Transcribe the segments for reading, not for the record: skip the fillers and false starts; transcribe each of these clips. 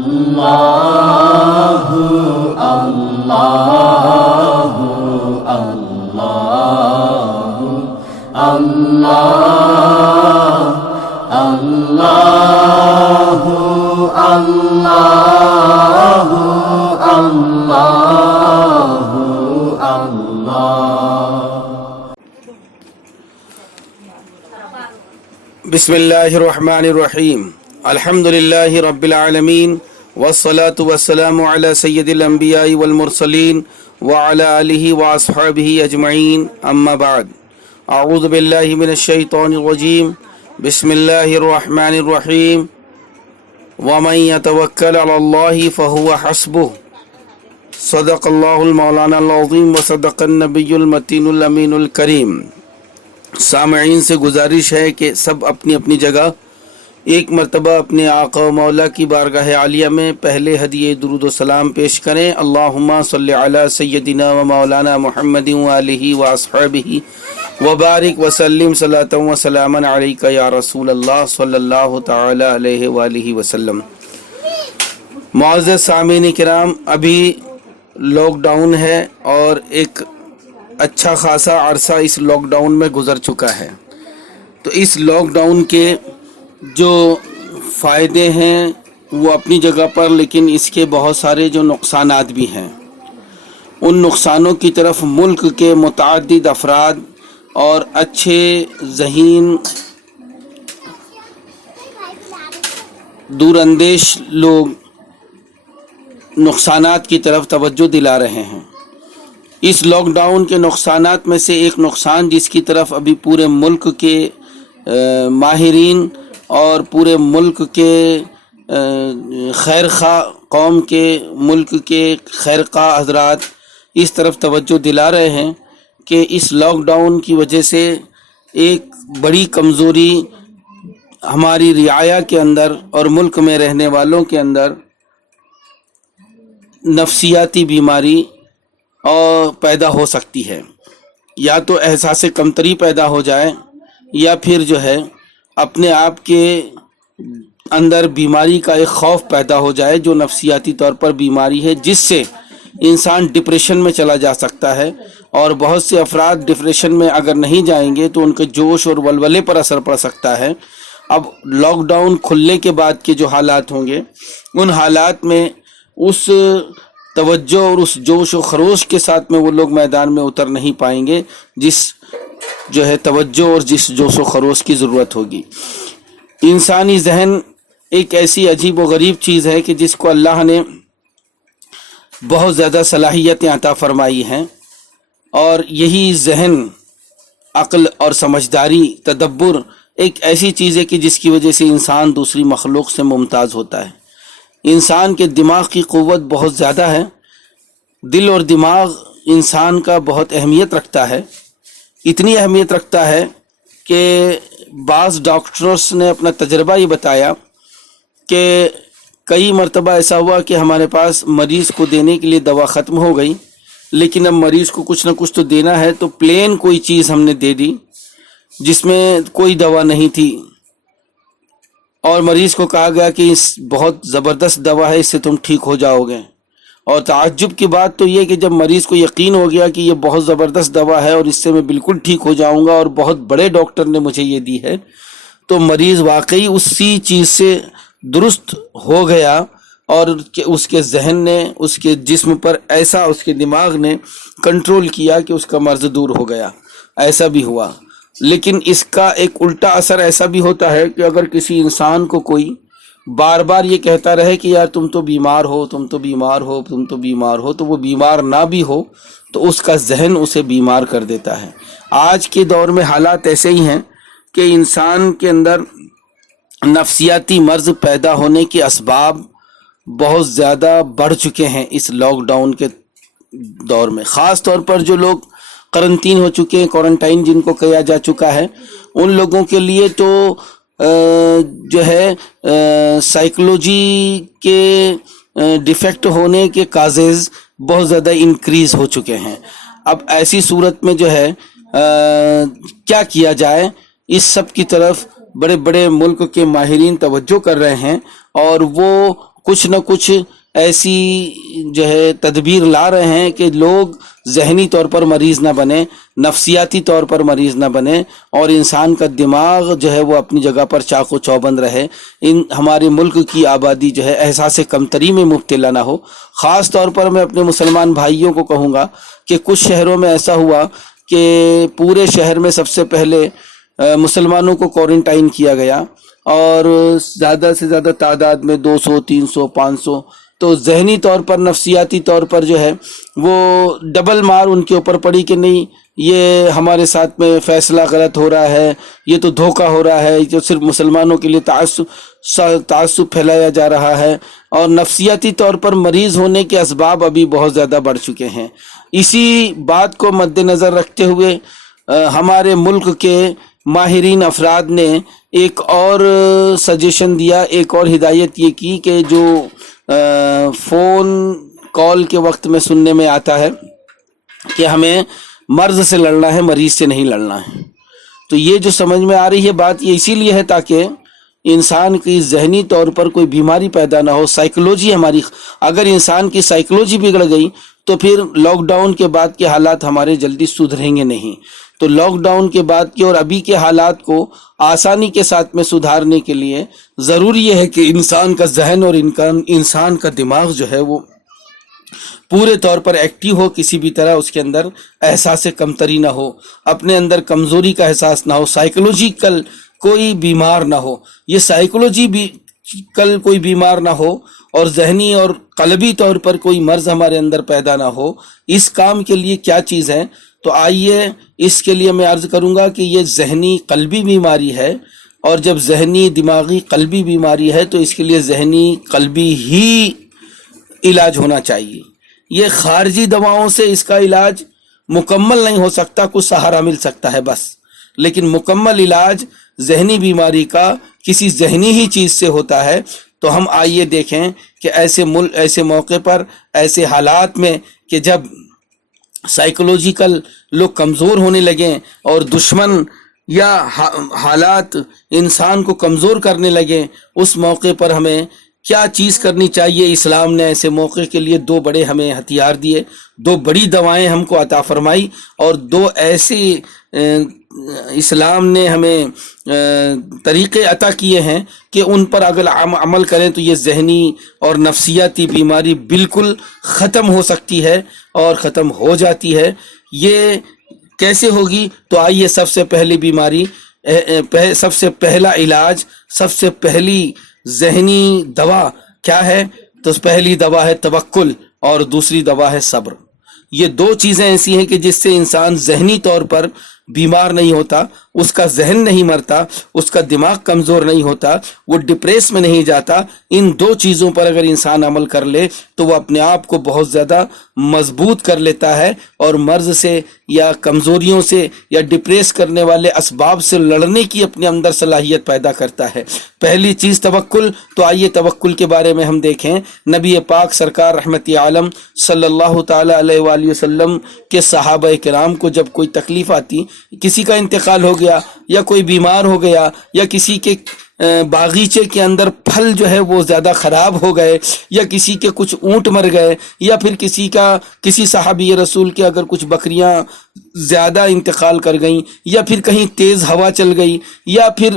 اللہ اللہ اللہ اللہ اللہ اللہ اللہ بسم اللہ الرحمن الرحیم الحمد للہ رب العالمین والصلاة والسلام علی سید الانبیاء والمرسلین وعلی آلہ واصحابہ اجمعین اما بعد اعوذ باللہ من الشیطان الرجیم بسم اللہ الرحمن الرحیم ومن يتوکل علی اللہ فهو حسبہ صدق اللہ المولانا العظیم وصدق النبی المتین الامین الکریم۔ سامعین سے گزارش ہے کہ سب اپنی اپنی جگہ ایک مرتبہ اپنے آقا و مولا کی بارگاہ عالیہ میں پہلے ہدیہ درود و سلام پیش کریں۔ اللہم صلی علی سیدنا و مولانا محمد و آلہ و اصحابہ وبارک وسلم صلاۃ و سلاما علیک یا رسول اللہ صلی اللہ تعالی علیہ وآلہ وسلم۔ معزز سامعین کرام، ابھی لاک ڈاؤن ہے اور ایک اچھا خاصا عرصہ اس لاک ڈاؤن میں گزر چکا ہے، تو اس لاک ڈاؤن کے جو فائدے ہیں وہ اپنی جگہ پر، لیکن اس کے بہت سارے جو نقصانات بھی ہیں، ان نقصانوں کی طرف ملک کے متعدد افراد اور اچھے ذہین دور اندیش لوگ نقصانات کی طرف توجہ دلا رہے ہیں۔ اس لاک ڈاؤن کے نقصانات میں سے ایک نقصان جس کی طرف ابھی پورے ملک کے ماہرین اور پورے ملک کے خیر خواہ قوم کے ملک کے خیر خواہ حضرات اس طرف توجہ دلا رہے ہیں کہ اس لاک ڈاؤن کی وجہ سے ایک بڑی کمزوری ہماری رعایا کے اندر اور ملک میں رہنے والوں کے اندر نفسیاتی بیماری اور پیدا ہو سکتی ہے، یا تو احساس کمتری پیدا ہو جائے یا پھر جو ہے اپنے آپ کے اندر بیماری کا ایک خوف پیدا ہو جائے جو نفسیاتی طور پر بیماری ہے، جس سے انسان ڈپریشن میں چلا جا سکتا ہے۔ اور بہت سے افراد ڈپریشن میں اگر نہیں جائیں گے تو ان کے جوش اور ولولے پر اثر پڑ سکتا ہے۔ اب لاک ڈاؤن کھلنے کے بعد کے جو حالات ہوں گے، ان حالات میں اس توجہ اور اس جوش و خروش کے ساتھ میں وہ لوگ میدان میں اتر نہیں پائیں گے جس جو ہے توجہ اور جس جوش و خروش کی ضرورت ہوگی۔ انسانی ذہن ایک ایسی عجیب و غریب چیز ہے کہ جس کو اللہ نے بہت زیادہ صلاحیتیں عطا فرمائی ہیں، اور یہی ذہن، عقل اور سمجھداری، تدبر ایک ایسی چیز ہے کہ جس کی وجہ سے انسان دوسری مخلوق سے ممتاز ہوتا ہے۔ انسان کے دماغ کی قوت بہت زیادہ ہے، دل اور دماغ انسان کا بہت اہمیت رکھتا ہے، اتنی اہمیت رکھتا ہے کہ بعض ڈاکٹرز نے اپنا تجربہ یہ بتایا کہ کئی مرتبہ ایسا ہوا کہ ہمارے پاس مریض کو دینے کے لیے دوا ختم ہو گئی، لیکن اب مریض کو کچھ نہ کچھ تو دینا ہے، تو پلین کوئی چیز ہم نے دے دی جس میں کوئی دوا نہیں تھی، اور مریض کو کہا گیا کہ اس بہت زبردست دوا ہے، اس سے تم ٹھیک ہو جاؤ گے۔ اور تعجب کی بات تو یہ کہ جب مریض کو یقین ہو گیا کہ یہ بہت زبردست دوا ہے اور اس سے میں بالکل ٹھیک ہو جاؤں گا اور بہت بڑے ڈاکٹر نے مجھے یہ دی ہے، تو مریض واقعی اسی چیز سے درست ہو گیا، اور اس کے ذہن نے، اس کے جسم پر ایسا اس کے دماغ نے کنٹرول کیا کہ اس کا مرض دور ہو گیا۔ ایسا بھی ہوا، لیکن اس کا ایک الٹا اثر ایسا بھی ہوتا ہے کہ اگر کسی انسان کو کوئی بار بار یہ کہتا رہے کہ یار تم تو بیمار ہو، تم تو بیمار ہو، تم تو بیمار ہو، تو وہ بیمار نہ بھی ہو تو اس کا ذہن اسے بیمار کر دیتا ہے۔ آج کے دور میں حالات ایسے ہی ہیں کہ انسان کے اندر نفسیاتی مرض پیدا ہونے کے اسباب بہت زیادہ بڑھ چکے ہیں اس لاک ڈاؤن کے دور میں۔ خاص طور پر جو لوگ قرنطین ہو چکے ہیں، کوارنٹائن جن کو کیا جا چکا ہے، ان لوگوں کے لیے تو جو ہے سائیکولوجی کے ڈیفیکٹ ہونے کے کازز بہت زیادہ انکریز ہو چکے ہیں۔ اب ایسی صورت میں جو ہے کیا کیا جائے، اس سب کی طرف بڑے بڑے ملک کے ماہرین توجہ کر رہے ہیں، اور وہ کچھ نہ کچھ ایسی جو ہے تدبیر لا رہے ہیں کہ لوگ ذہنی طور پر مریض نہ بنے، نفسیاتی طور پر مریض نہ بنے، اور انسان کا دماغ جو ہے وہ اپنی جگہ پر چاق و چوبند رہے، ہمارے ملک کی آبادی جو ہے احساس کمتری میں مبتلا نہ ہو۔ خاص طور پر میں اپنے مسلمان بھائیوں کو کہوں گا کہ کچھ شہروں میں ایسا ہوا کہ پورے شہر میں سب سے پہلے مسلمانوں کو کوارنٹائن کیا گیا، اور زیادہ سے زیادہ تعداد میں 200 300 500، تو ذہنی طور پر نفسیاتی طور پر جو ہے وہ ڈبل مار ان کے اوپر پڑی کہ نہیں، یہ ہمارے ساتھ میں فیصلہ غلط ہو رہا ہے، یہ تو دھوکہ ہو رہا ہے، جو صرف مسلمانوں کے لیے تعصب پھیلایا جا رہا ہے، اور نفسیاتی طور پر مریض ہونے کے اسباب ابھی بہت زیادہ بڑھ چکے ہیں۔ اسی بات کو مد نظر رکھتے ہوئے ہمارے ملک کے ماہرین افراد نے ایک اور سجیشن دیا، ایک اور ہدایت یہ کی کہ جو فون کال کے وقت میں سننے میں آتا ہے کہ ہمیں مرض سے لڑنا ہے، مریض سے نہیں لڑنا ہے، تو یہ جو سمجھ میں آ رہی ہے بات، یہ اسی لیے ہے تاکہ انسان کی ذہنی طور پر کوئی بیماری پیدا نہ ہو۔ سائیکولوجی ہماری، اگر انسان کی سائیکولوجی بگڑ گئی تو پھر لاک ڈاؤن کے بعد کے حالات ہمارے جلدی سدھریں گے نہیں۔ تو لاک ڈاؤن کے بعد کے اور ابھی کے حالات کو آسانی کے ساتھ میں سدھارنے کے لیے ضروری یہ ہے کہ انسان کا ذہن اور انسان کا دماغ جو ہے وہ پورے طور پر ایکٹیو ہو، کسی بھی طرح اس کے اندر احساس کمتری نہ ہو، اپنے اندر کمزوری کا احساس نہ ہو، سائیکولوجیکل کوئی بیمار نہ ہو، یہ سائیکولوجی بھی کل کوئی بیمار نہ ہو، اور ذہنی اور قلبی طور پر کوئی مرض ہمارے اندر پیدا نہ ہو۔ اس کام کے لیے کیا چیز ہے؟ تو آئیے اس کے لیے میں عرض کروں گا کہ یہ ذہنی قلبی بیماری ہے، اور جب ذہنی دماغی قلبی بیماری ہے تو اس کے لیے ذہنی قلبی ہی علاج ہونا چاہیے۔ یہ خارجی دواؤں سے اس کا علاج مکمل نہیں ہو سکتا، کچھ سہارا مل سکتا ہے بس، لیکن مکمل علاج ذہنی بیماری کا کسی ذہنی ہی چیز سے ہوتا ہے۔ تو ہم آئیے دیکھیں کہ ایسے موقع پر، ایسے حالات میں کہ جب سائیکولوجیکل لوگ کمزور ہونے لگیں اور دشمن یا حالات انسان کو کمزور کرنے لگیں، اس موقع پر ہمیں کیا چیز کرنی چاہیے۔ اسلام نے ایسے موقع کے لیے دو بڑے ہمیں ہتھیار دیے، دو بڑی دوائیں ہم کو عطا فرمائی، اور دو ایسے اسلام نے ہمیں طریقے عطا کیے ہیں کہ ان پر اگر عمل کریں تو یہ ذہنی اور نفسیاتی بیماری بالکل ختم ہو سکتی ہے اور ختم ہو جاتی ہے۔ یہ کیسے ہوگی؟ تو آئیے سب سے پہلی بیماری، سب سے پہلا علاج، سب سے پہلی ذہنی دوا کیا ہے؟ تو پہلی دوا ہے توکل، اور دوسری دوا ہے صبر۔ یہ دو چیزیں ایسی ہیں کہ جس سے انسان ذہنی طور پر بیمار نہیں ہوتا، اس کا ذہن نہیں مرتا، اس کا دماغ کمزور نہیں ہوتا، وہ ڈپریس میں نہیں جاتا۔ ان دو چیزوں پر اگر انسان عمل کر لے تو وہ اپنے آپ کو بہت زیادہ مضبوط کر لیتا ہے، اور مرض سے یا کمزوریوں سے یا ڈپریس کرنے والے اسباب سے لڑنے کی اپنے اندر صلاحیت پیدا کرتا ہے۔ پہلی چیز توکل۔ تو آئیے توکل کے بارے میں ہم دیکھیں۔ نبی پاک سرکار رحمت عالم صلی اللہ تعالی علیہ وآلہ وسلم کے صحابہ کرام کو جب کوئی تکلیف آتی، کسی کا انتقال ہو گیا یا کوئی بیمار ہو گیا یا کسی کے باغیچے کے اندر پھل جو ہے وہ زیادہ خراب ہو گئے، یا کسی کے کچھ اونٹ مر گئے، یا پھر کسی صحابی رسول کے اگر کچھ بکریاں زیادہ انتقال کر گئیں، یا پھر کہیں تیز ہوا چل گئی، یا پھر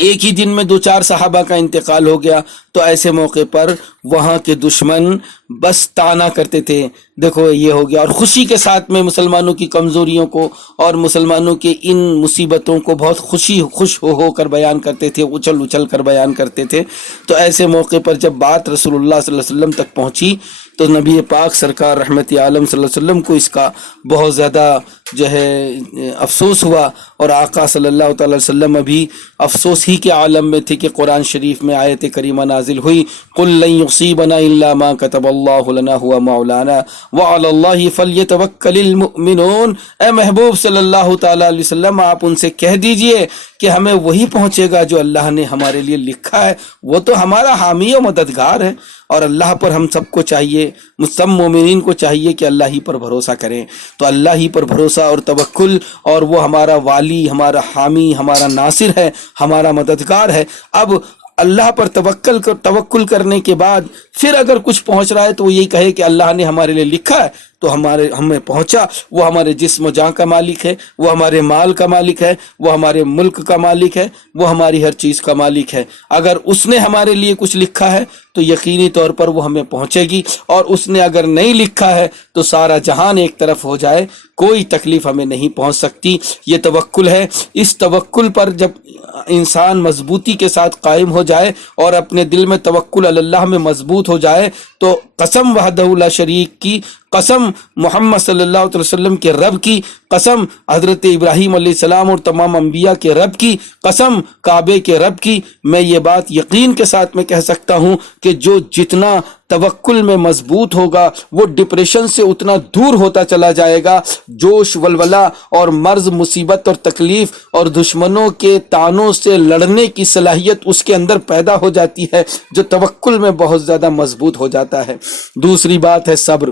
ایک ہی دن میں 2-4 صحابہ کا انتقال ہو گیا، تو ایسے موقع پر وہاں کے دشمن بس تانا کرتے تھے، دیکھو یہ ہو گیا، اور خوشی کے ساتھ میں مسلمانوں کی کمزوریوں کو اور مسلمانوں کے ان مصیبتوں کو بہت خوش ہو کر بیان کرتے تھے، اچھل کر بیان کرتے تھے۔ تو ایسے موقع پر جب بات رسول اللہ صلی اللہ علیہ وسلم تک پہنچی تو نبی پاک سرکار رحمت عالم صلی اللہ علیہ وسلم کو اس کا بہت زیادہ جو ہے افسوس ہوا، اور آقا صلی اللہ تعالی وسلم ابھی افسوس ہی کے عالم میں تھے کہ قرآن شریف میں آیت کریمہ نازل ہوئی، قل لن یصیبنا الا ما كتب اللہ لنا هو مولانا وعلى اللہ فلیتوکل المؤمنون۔ اے محبوب صلی اللہ تعالی علیہ وسلم، آپ ان سے کہہ دیجئے کہ ہمیں وہی پہنچے گا جو اللہ نے ہمارے لیے لکھا ہے، وہ تو ہمارا حامی و مددگار ہے، اور اللہ پر ہم سب کو چاہیے، مسلم مومنین کو چاہیے کہ اللہ ہی پر بھروسہ کریں۔ تو اللہ ہی پر بھروسہ اور توکل، اور وہ ہمارا والی، ہمارا حامی، ہمارا ناصر ہے، ہمارا مددگار ہے۔ اب اللہ پر توکل کرنے کے بعد پھر اگر کچھ پہنچ رہا ہے تو وہ یہی کہے کہ اللہ نے ہمارے لیے لکھا ہے تو ہمیں پہنچا. وہ ہمارے جسم و جان کا مالک ہے، وہ ہمارے مال کا مالک ہے، وہ ہمارے ملک کا مالک ہے، وہ ہماری ہر چیز کا مالک ہے. اگر اس نے ہمارے لیے کچھ لکھا ہے تو یقینی طور پر وہ ہمیں پہنچے گی، اور اس نے اگر نہیں لکھا ہے تو سارا جہان ایک طرف ہو جائے، کوئی تکلیف ہمیں نہیں پہنچ سکتی. یہ توکل ہے. اس توکل پر جب انسان مضبوطی کے ساتھ قائم ہو جائے اور اپنے دل میں توکل علی اللہ میں مضبوط ہو جائے تو قسم وحدہ لا شریک کی، قسم محمد صلی اللہ علیہ وسلم کے رب کی، قسم حضرت ابراہیم علیہ السلام اور تمام انبیاء کے رب کی، قسم کعبے کے رب کی، میں یہ بات یقین کے ساتھ میں کہہ سکتا ہوں کہ جو جتنا توکل میں مضبوط ہوگا وہ ڈپریشن سے اتنا دور ہوتا چلا جائے گا. جوش ولولہ اور مرض، مصیبت اور تکلیف اور دشمنوں کے طعنوں سے لڑنے کی صلاحیت اس کے اندر پیدا ہو جاتی ہے جو توکل میں بہت زیادہ مضبوط ہو جاتا ہے. دوسری بات ہے صبر.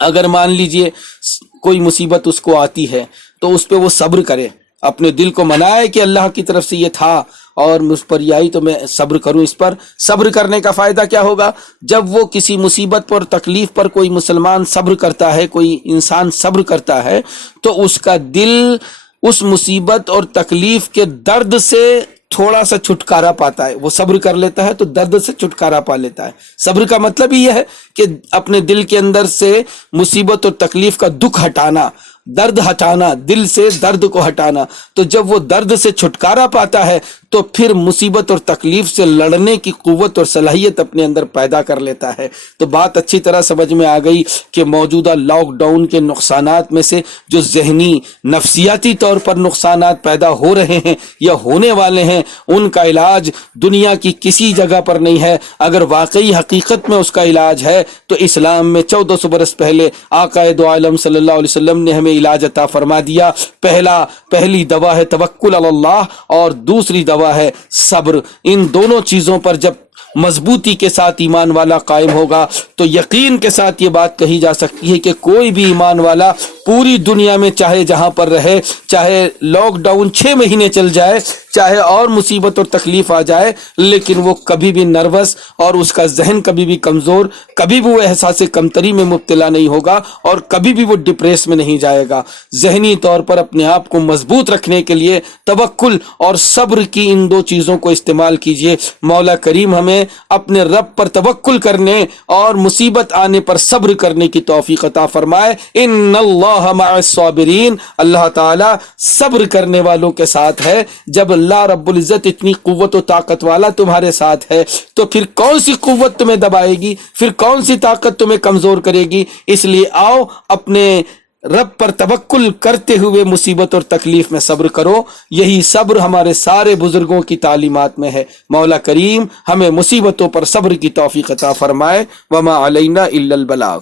اگر مان لیجئے کوئی مصیبت اس کو آتی ہے تو اس پہ وہ صبر کرے، اپنے دل کو منائے کہ اللہ کی طرف سے یہ تھا اور مجھ پر یہ آئی تو میں صبر کروں اس پر. صبر کرنے کا فائدہ کیا ہوگا؟ جب وہ کسی مصیبت پر، تکلیف پر کوئی مسلمان صبر کرتا ہے، کوئی انسان صبر کرتا ہے تو اس کا دل اس مصیبت اور تکلیف کے درد سے تھوڑا سا چھٹکارا پاتا ہے. وہ صبر کر لیتا ہے تو درد سے چھٹکارا پا لیتا ہے. صبر کا مطلب یہ ہے کہ اپنے دل کے اندر سے مصیبت اور تکلیف کا دکھ ہٹانا، درد ہٹانا، دل سے درد کو ہٹانا. تو جب وہ درد سے چھٹکارا پاتا ہے تو پھر مصیبت اور تکلیف سے لڑنے کی قوت اور صلاحیت اپنے اندر پیدا کر لیتا ہے. تو بات اچھی طرح سمجھ میں آ گئی کہ موجودہ لاک ڈاؤن کے نقصانات میں سے جو ذہنی نفسیاتی طور پر نقصانات پیدا ہو رہے ہیں یا ہونے والے ہیں، ان کا علاج دنیا کی کسی جگہ پر نہیں ہے. اگر واقعی حقیقت میں اس کا علاج ہے تو اسلام میں 1400 برس پہلے آقا دو عالم صلی اللہ علیہ وسلم نے ہمیں علاج عطا فرما دیا. پہلی دوا ہے توکل علی اللہ اور دوسری دوا ہے صبر. ان دونوں چیزوں پر جب مضبوطی کے ساتھ ایمان والا قائم ہوگا تو یقین کے ساتھ یہ بات کہی جا سکتی ہے کہ کوئی بھی ایمان والا پوری دنیا میں چاہے جہاں پر رہے، چاہے لاک ڈاؤن 6 مہینے چل جائے، چاہے اور مصیبت اور تکلیف آ جائے، لیکن وہ کبھی بھی نروس اور اس کا ذہن کبھی بھی کمزور، کبھی بھی وہ احساس کمتری میں مبتلا نہیں ہوگا اور کبھی بھی وہ ڈپریس میں نہیں جائے گا. ذہنی طور پر اپنے آپ کو مضبوط رکھنے کے لیے توکل اور صبر کی ان دو چیزوں کو استعمال کیجئے. مولا کریم ہمیں اپنے رب پر توکل کرنے اور مصیبت آنے پر صبر کرنے کی توفیق عطا فرمائے. ان اللہ مع الصابرین، اللہ تعالی صبر کرنے والوں کے ساتھ ہے. جب اللہ رب العزت اتنی قوت و طاقت والا تمہارے ساتھ ہے تو پھر کون سی قوت تمہیں دبائے گی، پھر کون سی طاقت تمہیں کمزور کرے گی؟ اس لیے آؤ اپنے رب پر توکل کرتے ہوئے مصیبت اور تکلیف میں صبر کرو. یہی صبر ہمارے سارے بزرگوں کی تعلیمات میں ہے. مولا کریم ہمیں مصیبتوں پر صبر کی توفیق عطا فرمائے. وما علینا الا البلاغ.